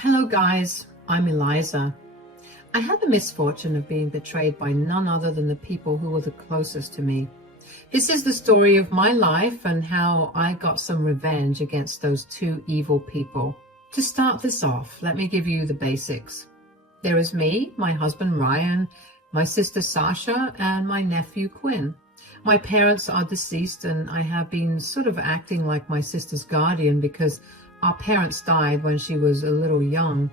Hello guys, I'm Eliza. I had the misfortune of being betrayed by none other than the people who were the closest to me. This is the story of my life and how I got some revenge against those two evil people. To start this off, let me give you the basics. There is me, my husband Ryan, my sister Sasha, and my nephew Quinn. My parents are deceased and I have been sort of acting like my sister's guardian because our parents died when she was a little young.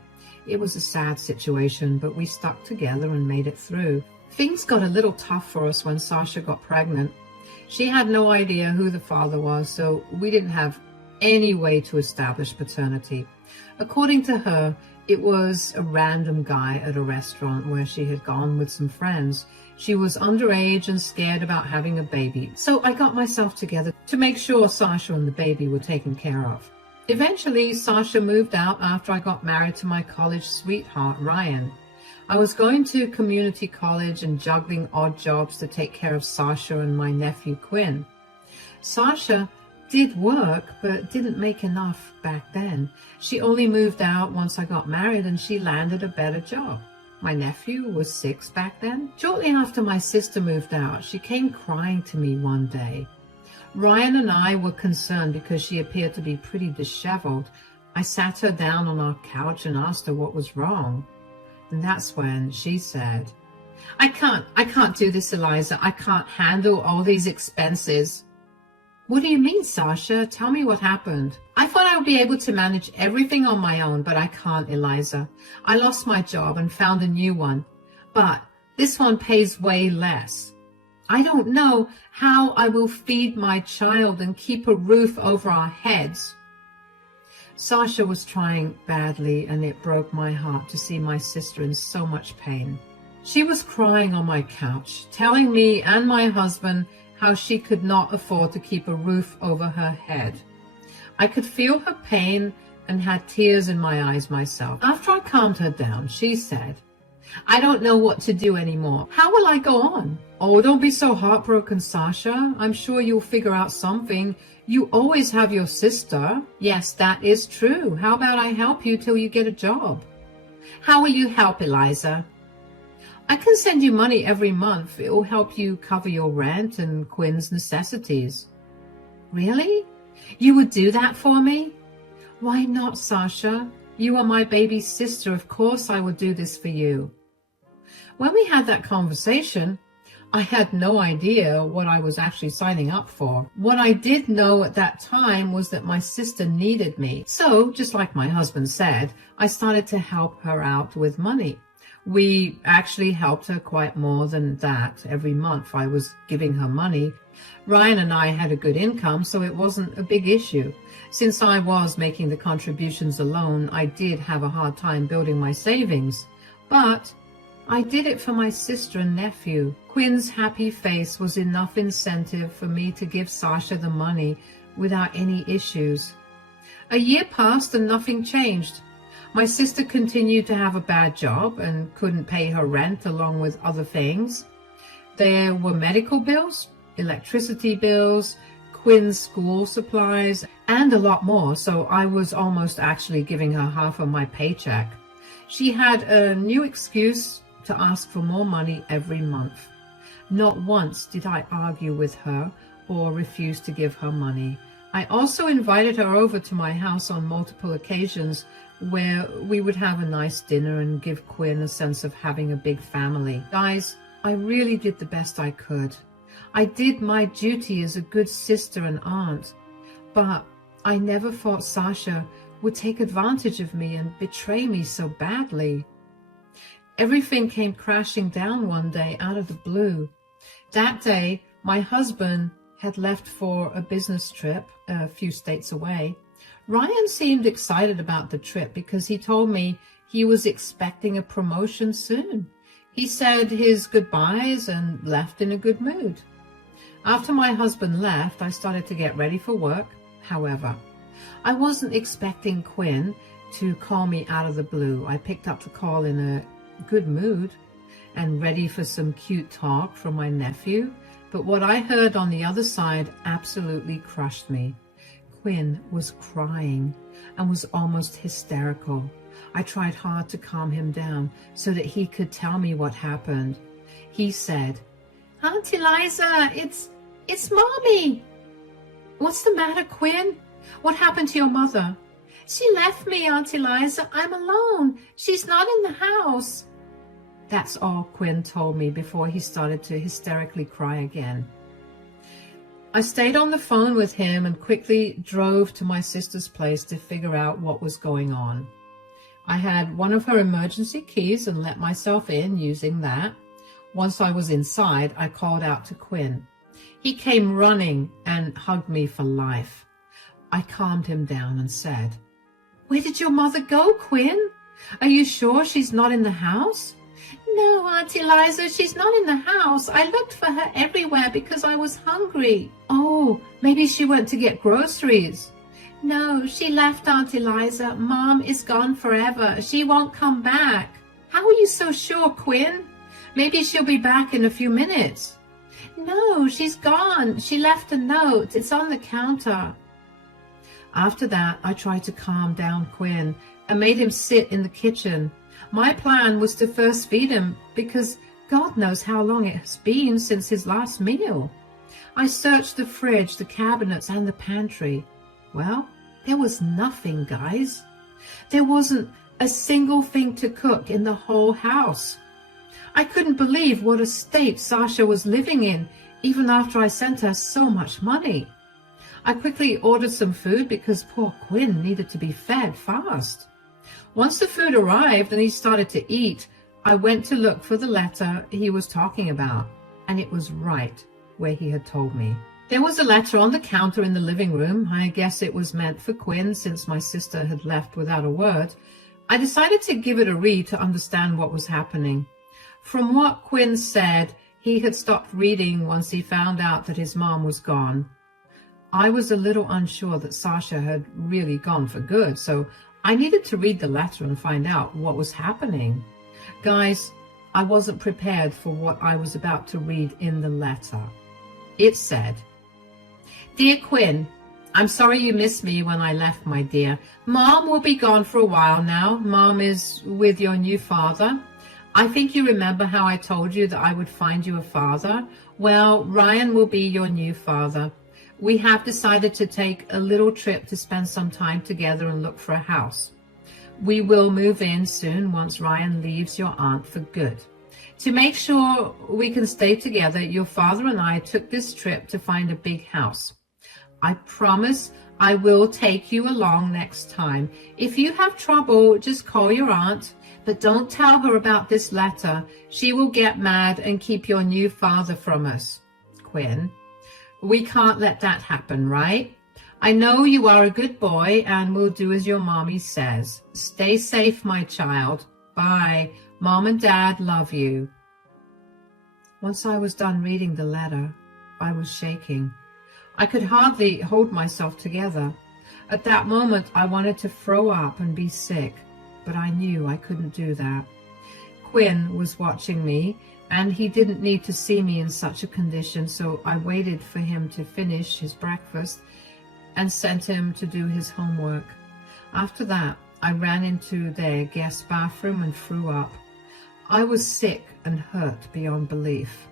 It was a sad situation, but we stuck together and made it through. Things got a little tough for us when Sasha got pregnant. She had no idea who the father was, so we didn't have any way to establish paternity. According to her, it was a random guy at a restaurant where she had gone with some friends. She was underage and scared about having a baby, so I got myself together to make sure Sasha and the baby were taken care of. Eventually, Sasha moved out after I got married to my college sweetheart, Ryan. I was going to community college and juggling odd jobs to take care of Sasha and my nephew, Quinn. Sasha did work, but didn't make enough back then. She only moved out once I got married and she landed a better job. My nephew was 6 back then. Shortly after my sister moved out, she came crying to me one day. Ryan and I were concerned because she appeared to be pretty disheveled. I sat her down on our couch and asked her what was wrong. And that's when she said, I can't do this, Eliza. I can't handle all these expenses. What do you mean, Sasha? Tell me what happened. I thought I would be able to manage everything on my own, but I can't, Eliza. I lost my job and found a new one, but this one pays way less. I don't know how I will feed my child and keep a roof over our heads. Sasha was trying badly, and it broke my heart to see my sister in so much pain. She was crying on my couch, telling me and my husband how she could not afford to keep a roof over her head. I could feel her pain and had tears in my eyes myself. After I calmed her down, she said, I don't know what to do anymore. How will I go on? Oh, don't be so heartbroken, Sasha. I'm sure you'll figure out something. You always have your sister. Yes, that is true. How about I help you till you get a job? How will you help, Eliza? I can send you money every month. It will help you cover your rent and Quinn's necessities. Really? You would do that for me? Why not, Sasha? You are my baby sister. Of course I would do this for you. When we had that conversation, I had no idea what I was actually signing up for. What I did know at that time was that my sister needed me. So, just like my husband said, I started to help her out with money. We actually helped her quite more than that. Every month I was giving her money. Ryan and I had a good income, so it wasn't a big issue. Since I was making the contributions alone, I did have a hard time building my savings. But I did it for my sister and nephew. Quinn's happy face was enough incentive for me to give Sasha the money without any issues. A year passed and nothing changed. My sister continued to have a bad job and couldn't pay her rent along with other things. There were medical bills, electricity bills, Quinn's school supplies, and a lot more, so I was almost actually giving her half of my paycheck. She had a new excuse to ask for more money every month. Not once did I argue with her or refuse to give her money. I also invited her over to my house on multiple occasions where we would have a nice dinner and give Quinn a sense of having a big family. Guys, I really did the best I could. I did my duty as a good sister and aunt, but I never thought Sasha would take advantage of me and betray me so badly. Everything came crashing down one day out of the blue. That day, my husband had left for a business trip a few states away. Ryan seemed excited about the trip because he told me he was expecting a promotion soon. He said his goodbyes and left in a good mood. After my husband left, I started to get ready for work. However, I wasn't expecting Quinn to call me out of the blue. I picked up the call in a good mood and ready for some cute talk from my nephew, but what I heard on the other side absolutely crushed me. Quinn was crying and was almost hysterical. I tried hard to calm him down so that he could tell me what happened. He said, "Aunt Eliza, it's Mommy." "What's the matter, Quinn? What happened to your mother?" "She left me, Aunt Eliza. I'm alone. She's not in the house." That's all Quinn told me before he started to hysterically cry again. I stayed on the phone with him and quickly drove to my sister's place to figure out what was going on. I had one of her emergency keys and let myself in using that. Once I was inside, I called out to Quinn. He came running and hugged me for life. I calmed him down and said, "Where did your mother go, Quinn? Are you sure she's not in the house?" "No, Aunt Eliza, she's not in the house. I looked for her everywhere because I was hungry." "Oh, maybe she went to get groceries." "No, she left, Aunt Eliza. Mom is gone forever. She won't come back." "How are you so sure, Quinn? Maybe she'll be back in a few minutes." "No, she's gone. She left a note. It's on the counter." After that, I tried to calm down Quinn and made him sit in the kitchen. My plan was to first feed him because God knows how long it has been since his last meal. I searched the fridge, the cabinets, and the pantry. Well, there was nothing, guys. There wasn't a single thing to cook in the whole house. I couldn't believe what a state Sasha was living in, even after I sent her so much money. I quickly ordered some food because poor Quinn needed to be fed fast. Once the food arrived and he started to eat, I went to look for the letter he was talking about, and it was right where he had told me. There was a letter on the counter in the living room. I guess it was meant for Quinn since my sister had left without a word. I decided to give it a read to understand what was happening. From what Quinn said, he had stopped reading once he found out that his mom was gone. I was a little unsure that Sasha had really gone for good, so I needed to read the letter and find out what was happening. Guys, I wasn't prepared for what I was about to read in the letter. It said, "Dear Quinn, I'm sorry you missed me when I left, my dear. Mom will be gone for a while now. Mom is with your new father. I think you remember how I told you that I would find you a father. Well, Ryan will be your new father. We have decided to take a little trip to spend some time together and look for a house. We will move in soon once Ryan leaves your aunt for good. To make sure we can stay together, your father and I took this trip to find a big house. I promise I will take you along next time. If you have trouble, just call your aunt, but don't tell her about this letter. She will get mad and keep your new father from us. Quinn. We can't let that happen, right? I know you are a good boy and will do as your mommy says. Stay safe, my child. Bye. Mom and Dad love you." Once I was done reading the letter, I was shaking. I could hardly hold myself together. At that moment, I wanted to throw up and be sick, but I knew I couldn't do that. Quinn was watching me, and he didn't need to see me in such a condition, so I waited for him to finish his breakfast and sent him to do his homework. After that, I ran into their guest bathroom and threw up. I was sick and hurt beyond belief.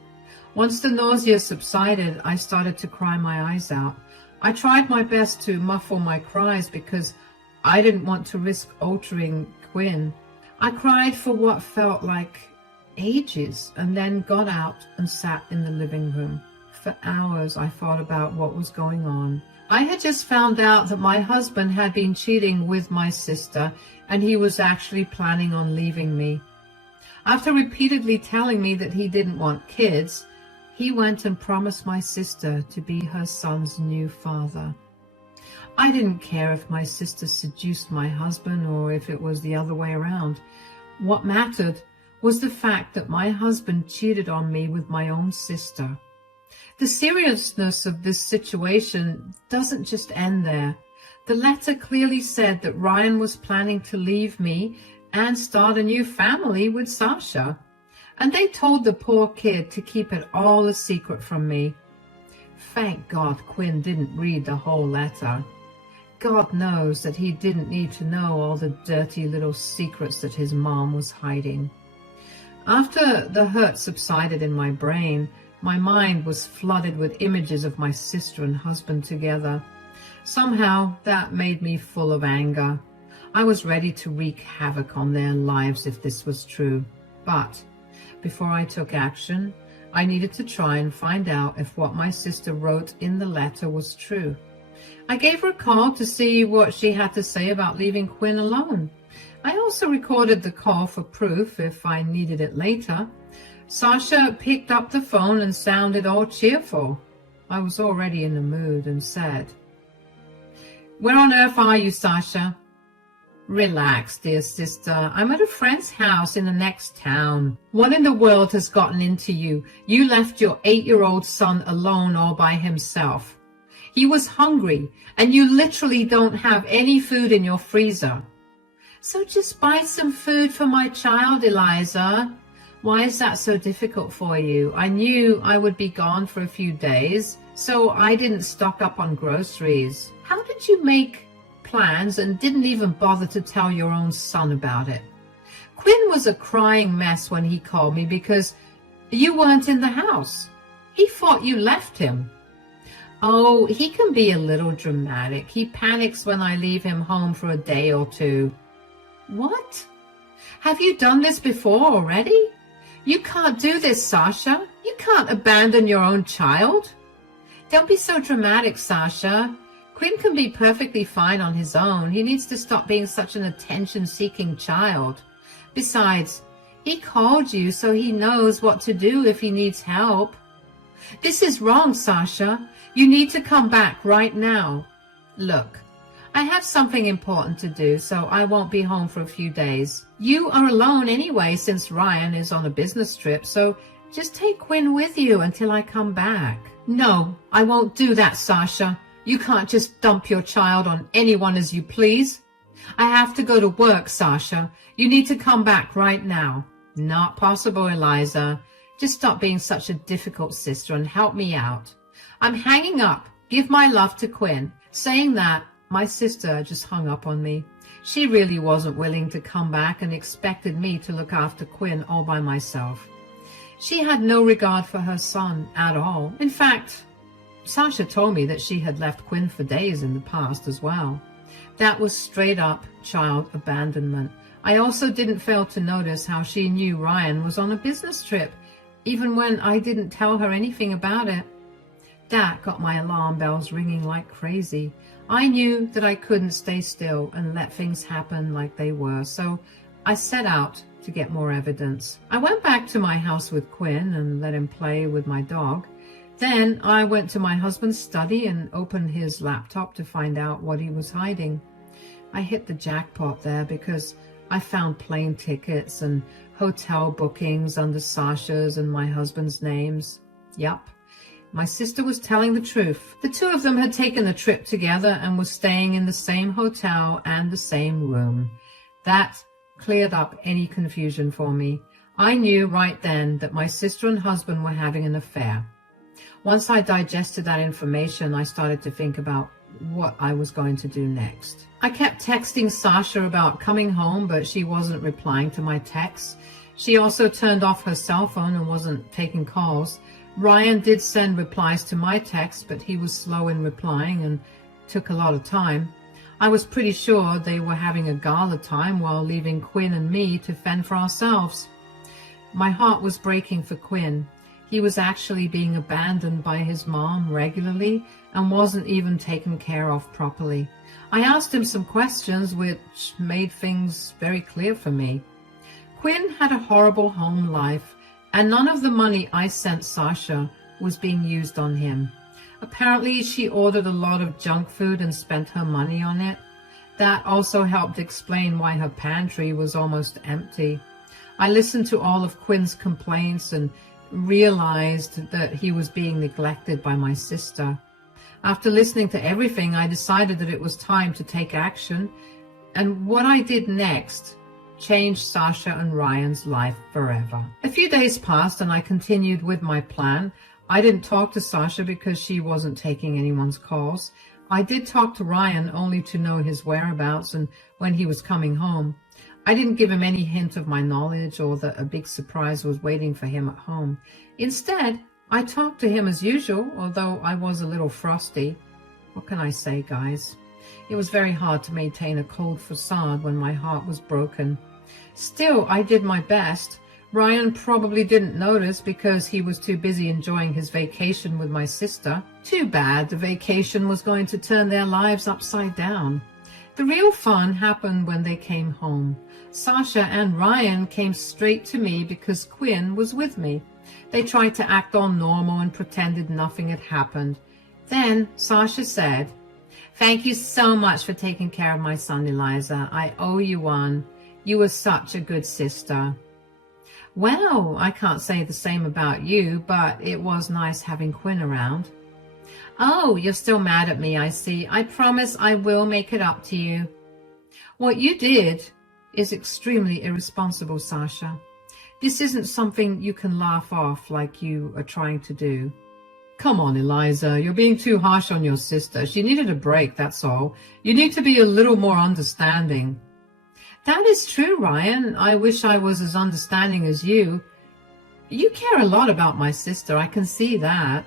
Once the nausea subsided, I started to cry my eyes out. I tried my best to muffle my cries because I didn't want to risk altering Quinn. I cried for what felt like ages and then got out and sat in the living room. For hours I thought about what was going on. I had just found out that my husband had been cheating with my sister and he was actually planning on leaving me. After repeatedly telling me that he didn't want kids, he went and promised my sister to be her son's new father. I didn't care if my sister seduced my husband or if it was the other way around. What mattered was the fact that my husband cheated on me with my own sister. The seriousness of this situation doesn't just end there. The letter clearly said that Ryan was planning to leave me and start a new family with Sasha. And they told the poor kid to keep it all a secret from me. Thank God Quinn didn't read the whole letter. God knows that he didn't need to know all the dirty little secrets that his mom was hiding. After the hurt subsided in my brain, my mind was flooded with images of my sister and husband together. Somehow that made me full of anger. I was ready to wreak havoc on their lives if this was true. But before I took action, I needed to try and find out if what my sister wrote in the letter was true. I gave her a call to see what she had to say about leaving Quinn alone. I also recorded the call for proof if I needed it later. Sasha picked up the phone and sounded all cheerful. I was already in the mood and said, "Where on earth are you, Sasha?" "Relax, dear sister. I'm at a friend's house in the next town. What in the world has gotten into you? You left your 8-year-old son alone all by himself. He was hungry, and you literally don't have any food in your freezer." "So just buy some food for my child, Eliza." "Why is that so difficult for you? I knew I would be gone for a few days, so I didn't stock up on groceries." "How did you make plans and didn't even bother to tell your own son about it?" "Quinn was a crying mess when he called me because you weren't in the house. He thought you left him." "Oh, he can be a little dramatic. He panics when I leave him home for a day or two." "What? Have you done this before already? You can't do this, Sasha. You can't abandon your own child." "Don't be so dramatic, Sasha. Quinn can be perfectly fine on his own. He needs to stop being such an attention-seeking child. Besides, he called you so he knows what to do if he needs help." "This is wrong, Sasha. You need to come back right now." "Look, I have something important to do, so I won't be home for a few days. You are alone anyway since Ryan is on a business trip, so just take Quinn with you until I come back." "No, I won't do that, Sasha. You can't just dump your child on anyone as you please." "I have to go to work, Sasha. You need to come back right now." "Not possible, Eliza. Just stop being such a difficult sister and help me out. I'm hanging up. Give my love to Quinn." Saying that, my sister just hung up on me. She really wasn't willing to come back and expected me to look after Quinn all by myself. She had no regard for her son at all. In fact, Sasha told me that she had left Quinn for days in the past as well. That was straight up child abandonment. I also didn't fail to notice how she knew Ryan was on a business trip, even when I didn't tell her anything about it. That got my alarm bells ringing like crazy. I knew that I couldn't stay still and let things happen like they were, so I set out to get more evidence. I went back to my house with Quinn and let him play with my dog. Then I went to my husband's study and opened his laptop to find out what he was hiding. I hit the jackpot there because I found plane tickets and hotel bookings under Sasha's and my husband's names. Yup, my sister was telling the truth. The two of them had taken the trip together and were staying in the same hotel and the same room. That cleared up any confusion for me. I knew right then that my sister and husband were having an affair. Once I digested that information, I started to think about what I was going to do next. I kept texting Sasha about coming home, but she wasn't replying to my texts. She also turned off her cell phone and wasn't taking calls. Ryan did send replies to my texts, but he was slow in replying and took a lot of time. I was pretty sure they were having a gala time while leaving Quinn and me to fend for ourselves. My heart was breaking for Quinn. He was actually being abandoned by his mom regularly and wasn't even taken care of properly. I asked him some questions which made things very clear for me. Quinn had a horrible home life, and none of the money I sent Sasha was being used on him. Apparently, she ordered a lot of junk food and spent her money on it. That also helped explain why her pantry was almost empty. I listened to all of Quinn's complaints and realized that he was being neglected by my sister. After listening to everything, I decided that it was time to take action, and what I did next changed Sasha and Ryan's life forever. A few days passed and I continued with my plan. I didn't talk to Sasha because she wasn't taking anyone's calls. I did talk to Ryan only to know his whereabouts and when he was coming home. I didn't give him any hint of my knowledge or that a big surprise was waiting for him at home. Instead, I talked to him as usual, although I was a little frosty. What can I say, guys? It was very hard to maintain a cold facade when my heart was broken. Still, I did my best. Ryan probably didn't notice because he was too busy enjoying his vacation with my sister. Too bad the vacation was going to turn their lives upside down. The real fun happened when they came home. Sasha and Ryan came straight to me because Quinn was with me. They tried to act all normal and pretended nothing had happened. Then Sasha said, "Thank you so much for taking care of my son, Eliza. I owe you one. You were such a good sister." Well, I can't say the same about you, but it was nice having Quinn around. "Oh, you're still mad at me, I see. I promise I will make it up to you." What you did is extremely irresponsible, Sasha. This isn't something you can laugh off like you are trying to do. Come on, Eliza, you're being too harsh on your sister. She needed a break, that's all. You need to be a little more understanding. That is true, Ryan. I wish I was as understanding as you. You care a lot about my sister, I can see that.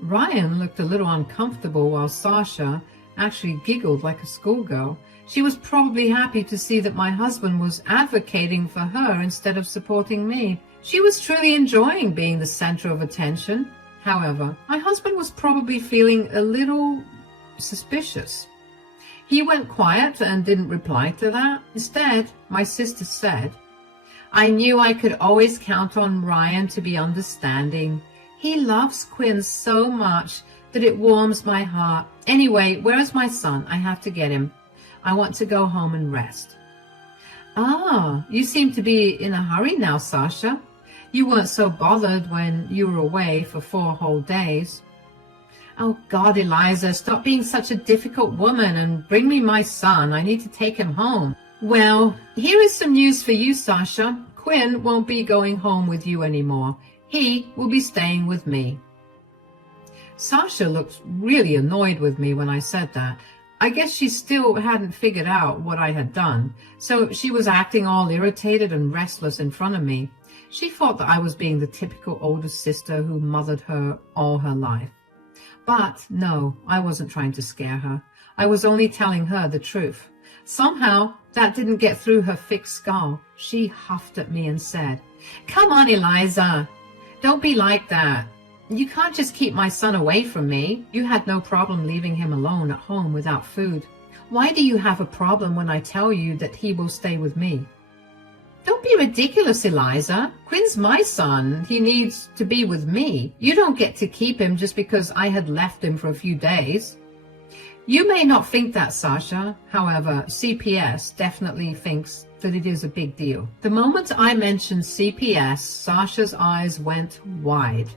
Ryan looked a little uncomfortable while Sasha actually giggled like a schoolgirl. She was probably happy to see that my husband was advocating for her instead of supporting me. She was truly enjoying being the center of attention. However, my husband was probably feeling a little suspicious. He went quiet and didn't reply to that. Instead, my sister said, "I knew I could always count on Ryan to be understanding. He loves Quinn so much that it warms my heart. Anyway, where is my son? I have to get him. I want to go home and rest." "Ah, you seem to be in a hurry now, Sasha. You weren't so bothered when you were away for 4 whole days." "Oh God, Eliza, stop being such a difficult woman and bring me my son. I need to take him home." "Well, here is some news for you, Sasha. Quinn won't be going home with you anymore. He will be staying with me." Sasha looked really annoyed with me when I said that. I guess she still hadn't figured out what I had done, so she was acting all irritated and restless in front of me. She thought that I was being the typical older sister who mothered her all her life. But no, I wasn't trying to scare her. I was only telling her the truth. Somehow, that didn't get through her thick skull. She huffed at me and said, "Come on, Eliza. Don't be like that. You can't just keep my son away from me. You had no problem leaving him alone at home without food. Why do you have a problem when I tell you that he will stay with me?" "Don't be ridiculous, Eliza. Quinn's my son. He needs to be with me. You don't get to keep him just because I had left him for a few days." You may not think that, Sasha. However, CPS definitely thinks that it is a big deal. The moment I mentioned CPS, Sasha's eyes went wide.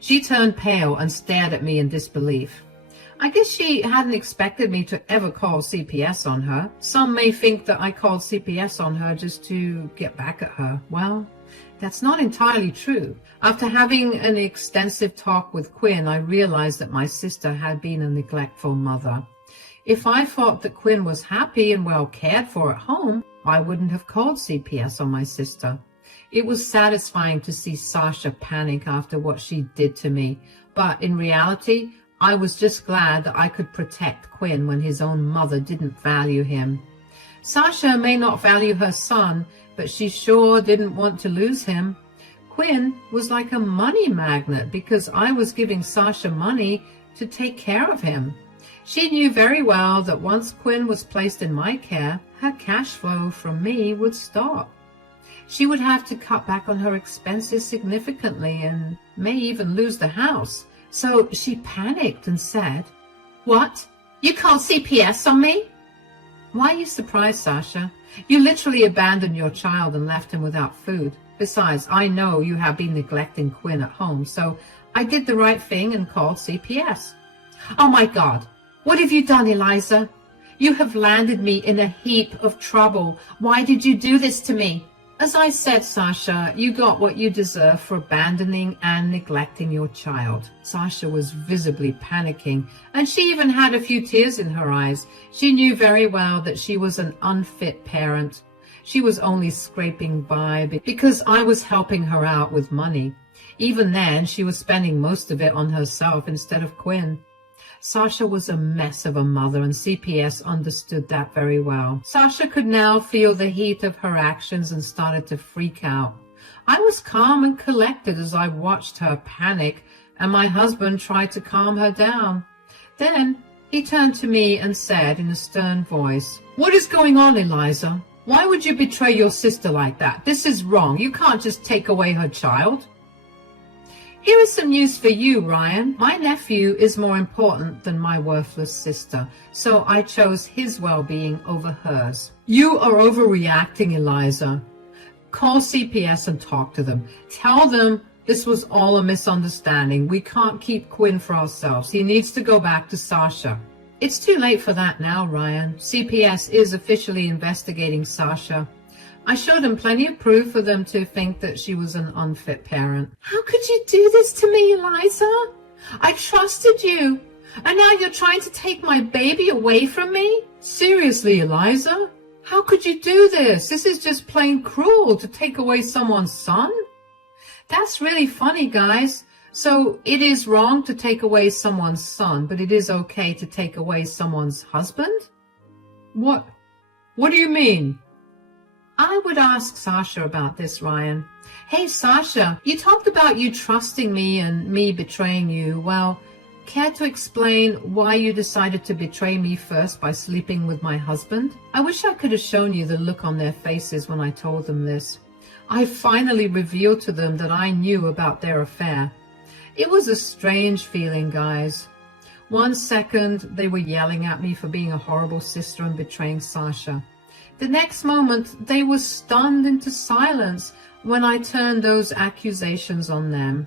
She turned pale and stared at me in disbelief. I guess she hadn't expected me to ever call CPS on her. Some may think that I called CPS on her just to get back at her. Well, that's not entirely true. After having an extensive talk with Quinn, I realized that my sister had been a neglectful mother. If I thought that Quinn was happy and well cared for at home, I wouldn't have called CPS on my sister. It was satisfying to see Sasha panic after what she did to me, but in reality, I was just glad that I could protect Quinn when his own mother didn't value him. Sasha may not value her son, but she sure didn't want to lose him. Quinn was like a money magnet because I was giving Sasha money to take care of him. She knew very well that once Quinn was placed in my care, her cash flow from me would stop. She would have to cut back on her expenses significantly and may even lose the house. So she panicked and said, "What? You called CPS on me?" "Why are you surprised, Sasha? You literally abandoned your child and left him without food. Besides, I know you have been neglecting Quinn at home, so I did the right thing and called CPS. "Oh my God, what have you done, Eliza? You have landed me in a heap of trouble. Why did you do this to me?" As I said, Sasha, you got what you deserve for abandoning and neglecting your child. Sasha was visibly panicking, and she even had a few tears in her eyes. She knew very well that she was an unfit parent. She was only scraping by because I was helping her out with money. Even then, she was spending most of it on herself instead of Quinn. Sasha was a mess of a mother, and CPS understood that very well. Sasha could now feel the heat of her actions and started to freak out. I was calm and collected as I watched her panic, and my husband tried to calm her down. Then he turned to me and said in a stern voice, "What is going on, Eliza? Why would you betray your sister like that? This is wrong. You can't just take away her child." Here is some news for you, Ryan. My nephew is more important than my worthless sister, so I chose his well-being over hers. You are overreacting, Eliza. Call CPS and talk to them. Tell them this was all a misunderstanding. We can't keep Quinn for ourselves. He needs to go back to Sasha. It's too late for that now, Ryan. CPS is officially investigating Sasha. I showed them plenty of proof for them to think that she was an unfit parent. How could you do this to me, Eliza? I trusted you, and now you're trying to take my baby away from me? Seriously, Eliza? How could you do this? This is just plain cruel to take away someone's son. That's really funny, guys. So it is wrong to take away someone's son, but it is okay to take away someone's husband? What do you mean? I would ask Sasha about this, Ryan. Hey, Sasha, you talked about you trusting me and me betraying you. Well, care to explain why you decided to betray me first by sleeping with my husband? I wish I could have shown you the look on their faces when I told them this. I finally revealed to them that I knew about their affair. It was a strange feeling, guys. 1 second, they were yelling at me for being a horrible sister and betraying Sasha. The next moment, they were stunned into silence when I turned those accusations on them.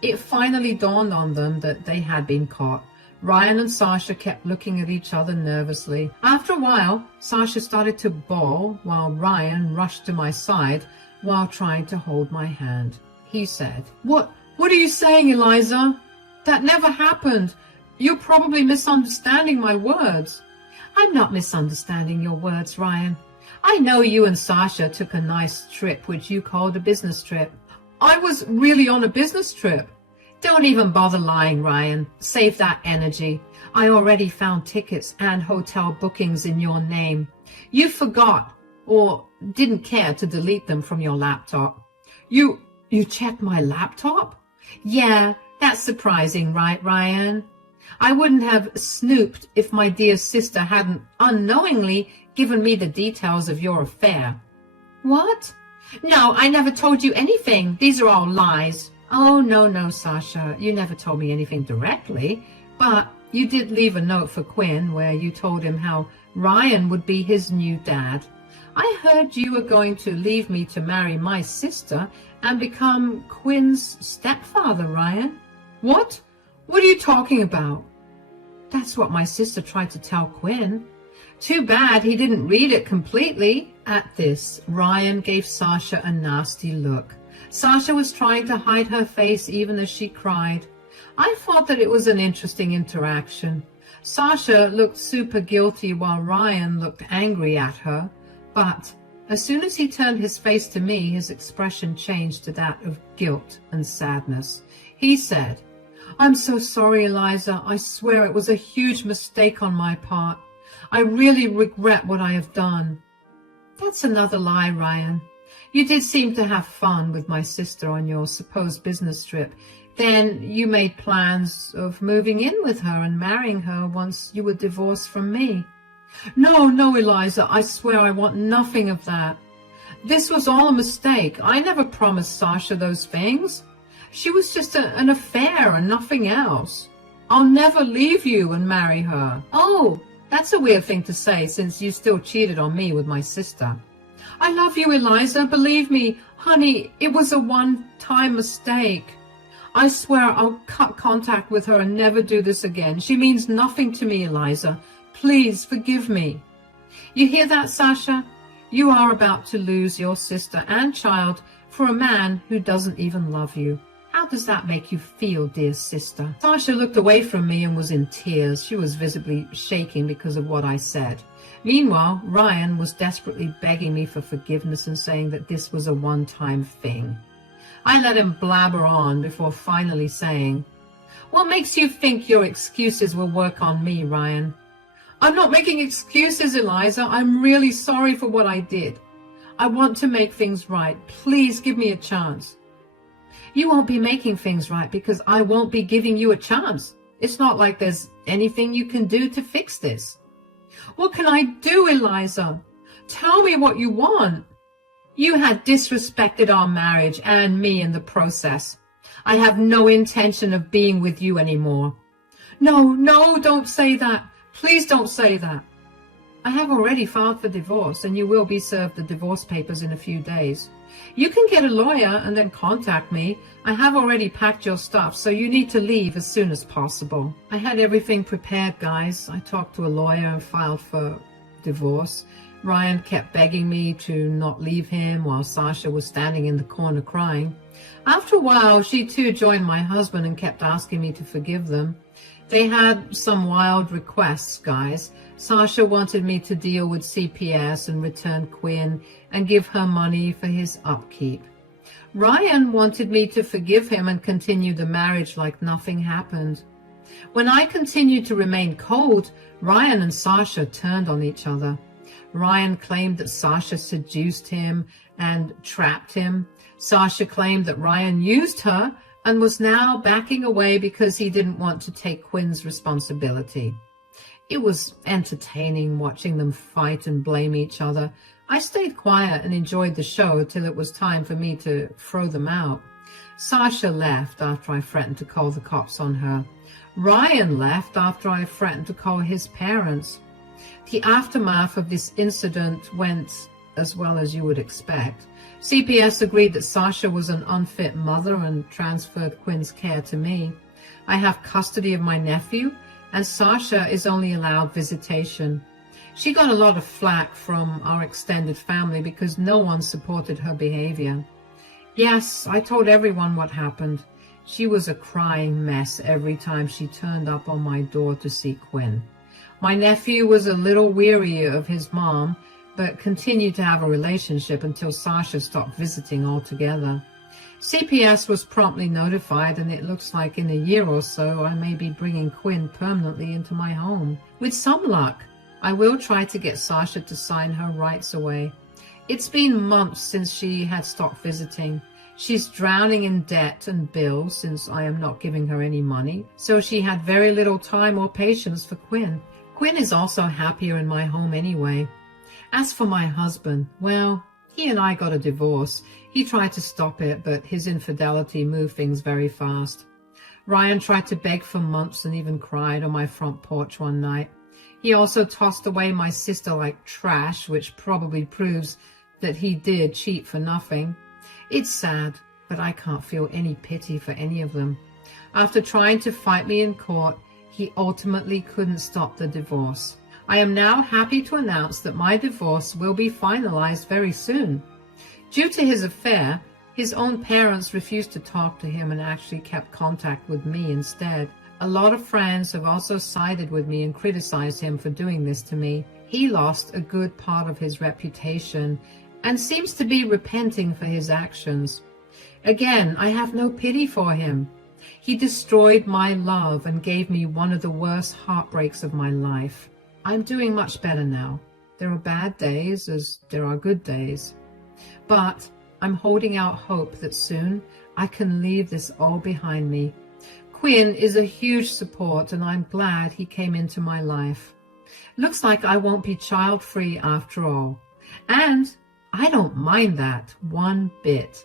It finally dawned on them that they had been caught. Ryan and Sasha kept looking at each other nervously. After a while, Sasha started to bawl while Ryan rushed to my side while trying to hold my hand. He said, What are you saying, Eliza? That never happened. You're probably misunderstanding my words." "I'm not misunderstanding your words, Ryan. I know you and Sasha took a nice trip, which you called a business trip." "I was really on a business trip." "Don't even bother lying, Ryan. Save that energy. I already found tickets and hotel bookings in your name. You forgot or didn't care to delete them from your laptop." You checked my laptop?" "Yeah, that's surprising, right, Ryan? I wouldn't have snooped if my dear sister hadn't unknowingly given me the details of your affair." "What?" "No, I never told you anything. These are all lies." "Oh, no, Sasha. You never told me anything directly, but you did leave a note for Quinn where you told him how Ryan would be his new dad. I heard you were going to leave me to marry my sister and become Quinn's stepfather, Ryan." "What? What are you talking about?" "That's what my sister tried to tell Quinn. Too bad he didn't read it completely." At this, Ryan gave Sasha a nasty look. Sasha was trying to hide her face even as she cried. I thought that it was an interesting interaction. Sasha looked super guilty while Ryan looked angry at her, but as soon as he turned his face to me, his expression changed to that of guilt and sadness. He said, "I'm so sorry, Eliza. I swear it was a huge mistake on my part. I really regret what I have done." "That's another lie, Ryan. You did seem to have fun with my sister on your supposed business trip. Then you made plans of moving in with her and marrying her once you were divorced from me." No, Eliza, I swear I want nothing of that. This was all a mistake. I never promised Sasha those things. She was just an affair and nothing else. I'll never leave you and marry her." "Oh, that's a weird thing to say since you still cheated on me with my sister." "I love you, Eliza. Believe me, honey, it was a one-time mistake. I swear I'll cut contact with her and never do this again. She means nothing to me, Eliza. Please forgive me." You hear that, Sasha? You are about to lose your sister and child for a man who doesn't even love you. How does that make you feel, dear sister?" Sasha looked away from me and was in tears. She was visibly shaking because of what I said. Meanwhile, Ryan was desperately begging me for forgiveness and saying that this was a one-time thing. I let him blabber on before finally saying, "What makes you think your excuses will work on me, Ryan?" "I'm not making excuses, Eliza. I'm really sorry for what I did. I want to make things right. Please give me a chance." "You won't be making things right because I won't be giving you a chance. It's not like there's anything you can do to fix this." "What can I do, Eliza? Tell me what you want." "You had disrespected our marriage and me in the process. I have no intention of being with you anymore." No, don't say that. Please don't say that." "I have already filed for divorce and you will be served the divorce papers in a few days. You can get a lawyer and then contact me. I have already packed your stuff, so you need to leave as soon as possible." I had everything prepared, guys. I talked to a lawyer and filed for divorce. Ryan kept begging me to not leave him while Sasha was standing in the corner crying. After a while, she too joined my husband and kept asking me to forgive them. They had some wild requests, guys. Sasha wanted me to deal with CPS and return Quinn and give her money for his upkeep. Ryan wanted me to forgive him and continue the marriage like nothing happened. When I continued to remain cold, Ryan and Sasha turned on each other. Ryan claimed that Sasha seduced him and trapped him. Sasha claimed that Ryan used her and was now backing away because he didn't want to take Quinn's responsibility. It was entertaining watching them fight and blame each other. I stayed quiet and enjoyed the show till it was time for me to throw them out. Sasha left after I threatened to call the cops on her. Ryan left after I threatened to call his parents. The aftermath of this incident went as well as you would expect. CPS agreed that Sasha was an unfit mother and transferred Quinn's care to me. I have custody of my nephew, and Sasha is only allowed visitation. She got a lot of flack from our extended family because no one supported her behavior. Yes, I told everyone what happened. She was a crying mess every time she turned up on my door to see Quinn. My nephew was a little weary of his mom, but continued to have a relationship until Sasha stopped visiting altogether. CPS was promptly notified, and it looks like in a year or so I may be bringing Quinn permanently into my home. With some luck, I will try to get Sasha to sign her rights away. It's been months since she had stopped visiting. She's drowning in debt and bills since I am not giving her any money, so she had very little time or patience for Quinn. Quinn is also happier in my home anyway. As for my husband, well, he and I got a divorce. He tried to stop it, but his infidelity moved things very fast. Ryan tried to beg for months and even cried on my front porch one night. He also tossed away my sister like trash, which probably proves that he did cheat for nothing. It's sad, but I can't feel any pity for any of them. After trying to fight me in court, he ultimately couldn't stop the divorce. I am now happy to announce that my divorce will be finalized very soon. Due to his affair, his own parents refused to talk to him and actually kept contact with me instead. A lot of friends have also sided with me and criticized him for doing this to me. He lost a good part of his reputation and seems to be repenting for his actions. Again, I have no pity for him. He destroyed my love and gave me one of the worst heartbreaks of my life. I'm doing much better now. There are bad days as there are good days. But I'm holding out hope that soon I can leave this all behind me. Quinn is a huge support, and I'm glad he came into my life. Looks like I won't be child-free after all. And I don't mind that one bit.